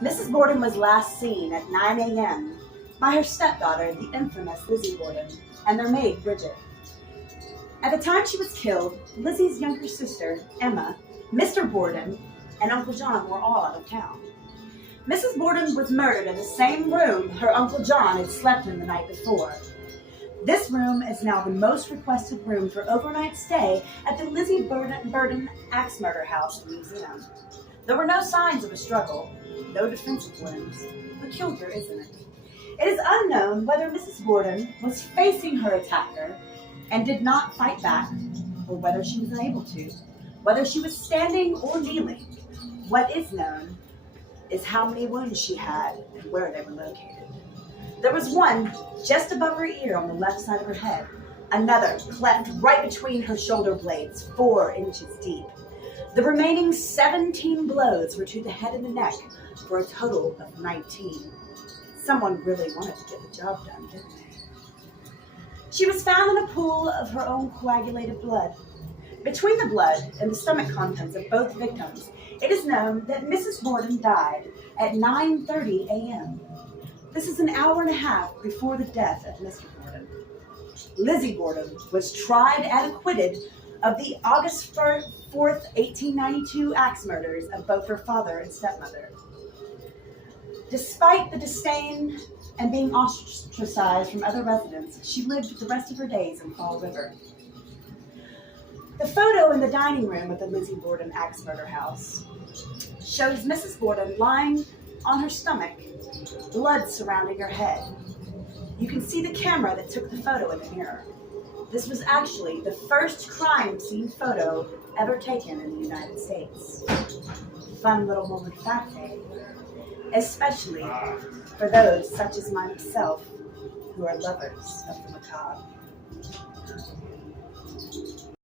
Mrs. Borden was last seen at 9 a.m. by her stepdaughter, the infamous Lizzie Borden, and their maid, Bridget. At the time she was killed, Lizzie's younger sister, Emma, Mr. Borden, and Uncle John were all out of town. Mrs. Borden was murdered in the same room her Uncle John had slept in the night before. This room is now the most requested room for overnight stay at the Lizzie Borden Axe Murder House and Museum. There were no signs of a struggle, no defensive wounds. Peculiar, isn't it? It is unknown whether Mrs. Borden was facing her attacker and did not fight back, or whether she was unable to, whether she was standing or kneeling. What is known is how many wounds she had and where they were located. There was one just above her ear on the left side of her head, another cleft right between her shoulder blades, 4 inches deep. The remaining 17 blows were to the head and the neck, for a total of 19. Someone really wanted to get the job done, didn't they? She was found in a pool of her own coagulated blood. Between the blood and the stomach contents of both victims, it is known that Mrs. Borden died at 9:30 a.m. This is an hour and a half before the death of Mr. Borden. Lizzie Borden was tried and acquitted of the August 4th, 1892 axe murders of both her father and stepmother. Despite the disdain and being ostracized from other residents, she lived the rest of her days in Fall River. The photo in the dining room of the Lizzie Borden Axe Murder House shows Mrs. Borden lying on her stomach, blood surrounding her head. You can see the camera that took the photo in the mirror. This was actually the first crime scene photo ever taken in the United States. Fun little moment fact, eh? Especially for those such as myself who are lovers of the macabre.